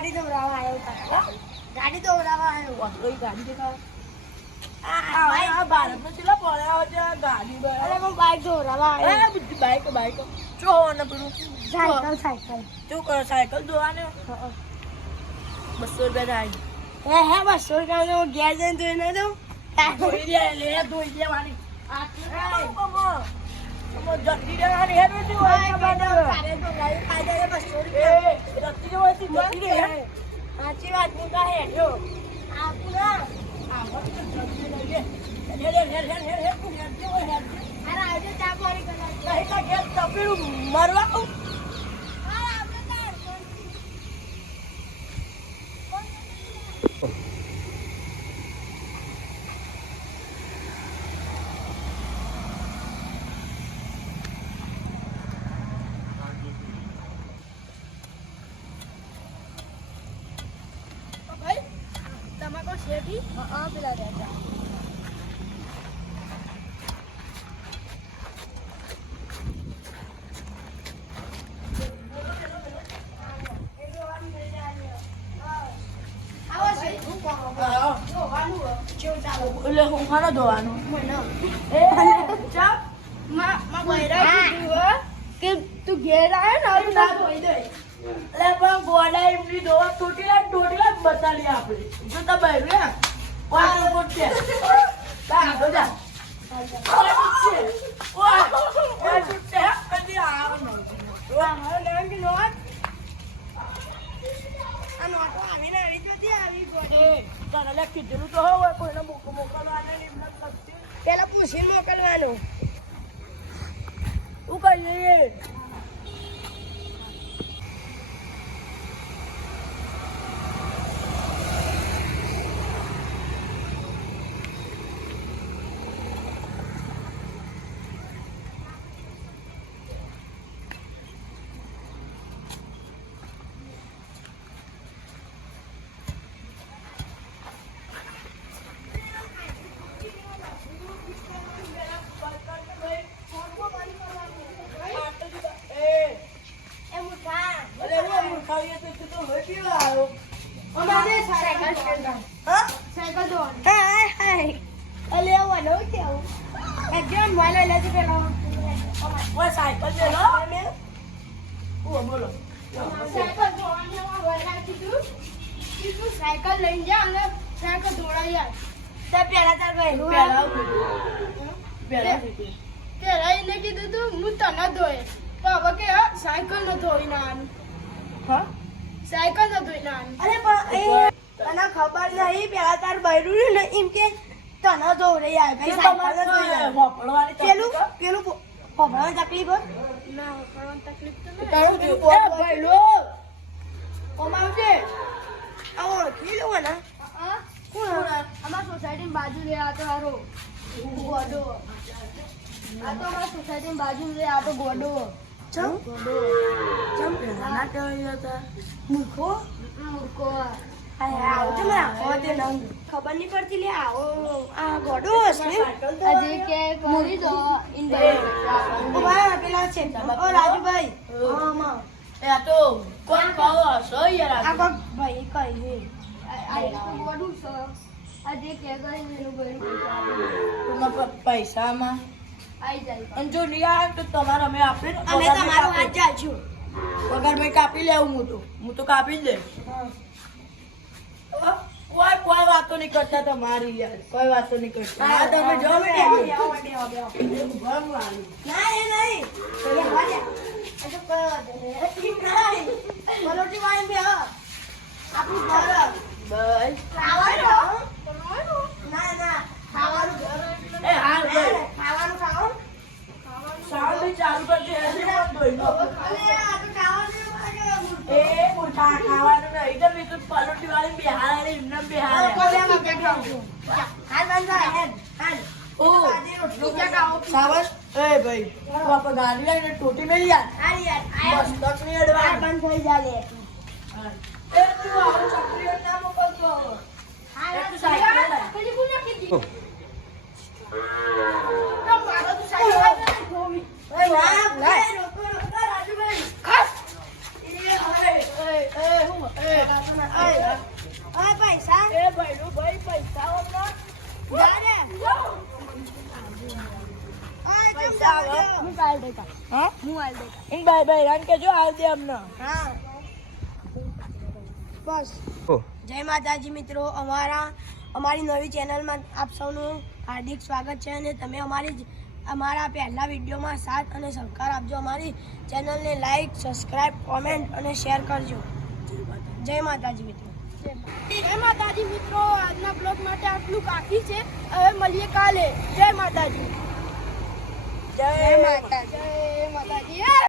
ગાડી દોરાવા આવ્યો કાકા. ગાડી દોરાવા આવ્યો. વાંધો ગાડી દેખાવ ને બસો રૂપિયા હે હે બસો રૂપિયા ઘેર જઈને જોઈને દઉં ધોઈ દે લે ધોઈ દેવાની જલ્દી દેવાની હે બેટી હોય તારે તો ગાડી ફાયદા છે બસો રૂપિયા એ રસ્તી જવાય જલ્દી દે હે સાચી વાત હું કહે હેઠો આપું ના અરે આવજો ચા પાણી કરવા મરવા હા આપણે તાર ભાઈ તમાકુ શેકી હા પેલા રહેતા આવો છે હું કહો જોવાનું જેવું ચાલો એટલે હું ખાનો ધોવાનું મને એ ચા માં માં બૈરા કીધું હો તું દે એટલે પણ ગોડા એમની ધોવા તૂટેલા તૂટેલા જ બતાવી આપણે. જો તમે બહેરું વાટો કોટ બા જા વાહ હવે નંગ નોટ આ નોટો આવીને આવી જતી આવી ગોળી કીધેલું તો હોય કોઈને મોકો મોકલવાના ને એમને લગતી પેલા પૂછીને મોકલવાનું શું કહીએ એ મુઠા સાયકલ અમારે સાયકલ સાયકલ દોડ હાય હાય અલે વનો કેવું એકદમ મોલે લે છે પેલો દે લો બોલો સાયકલ દોડને વળા કીધું કીધું સાયકલ લઈને જા અને સાયકલ દોડાઈ યાર તે પેલા તાર ભાઈ પહેલા પેલા એને કીધું તું હું તને ધોય તો હવે કે સાયકલ ન ધોઈ ના હા? સાયકલ નતું અરે પણ એ તને ખબર નહીં પેલા તાર બૈરું ને એમ કે તને ધોઈ યાર કઈ સાયકલ નતું પેલું પેલું પભરાવાની તકલીફ ના પભરાવાની તકલીફ તો નહીં. તારું જો એ ભાઈ લો કમાવજે આ ઓળખી લો ને કોણ અમાર સોસાયટી બાજુ રે આ તો હારો. ગોડો આ તો અમાર સોસાયટી બાજુ રે આ તો ગોડો. ગોડો. ખબર નહીં પડતી લે આવો આ ગોડો હશે આજે કે કરી દો પેલા છે ઓ રાજુભાઈ હા માં એ આ તો કોણ કહો હશો યાર આ કોક ભાઈ કઈ હે આજે તો મોડું છે આજે કે કરી એનું ભર્યું પૈસામાં આવી જાય અને જો આવે તો તમારે અમે આપણે અમે તમારું હાથ ચાલશું પગાર ભાઈ કાપી લેવું હું તો. હું તો કાપી જ દઈશ કોઈ કોઈ વાતો નહીં કરતા તમારી યાર. કોઈ વાતો નહીં કરતા. હા તમે જો ના એ નહીં. પેલા વાળ્યા એ તો કયો વાંધો નહીં. નહીં પલોઠી વાળી બે આપણું ઘર. બસ. ખાવાનું? ના ના. ખાવાનું ઘર. એ હાલ ભાઈ. ખાવાનું ખાવાનું ચાલુ કરી પણ ધોઈ લો. અરે આ તો ખાવાનું વાગે એ મોટા ખાવાનું નહીં. તો બીજું પલોઠી વાળી બિહાર એમને બિહાર. કોલિયામાં બેઠો છું હાલ બંધ કર હાલ ઓ એ ભાઈ તું આપણે ગાડી લઈને ટોટી નહીં યાર. હાલ યાર. નહીં બંધ થઈ જાય એ તું પૈસા અમને. હા. બસ. જય માતાજી મિત્રો અમારા અમારી નવી ચેનલમાં આપ સૌનું હાર્દિક સ્વાગત છે અને તમે અમારી અમારા પહેલા વિડીયોમાં સાથ અને સહકાર આપજો. અમારી ચેનલને લાઈક સબસ્ક્રાઇબ કોમેન્ટ અને શેર કરજો. જય માતાજી મિત્રો. જય માતાજી મિત્રો આજના બ્લોગ માટે આટલું કાફી છે. હવે મળીએ કાલે. જય માતાજી. જય માતાજી. જય માતાજી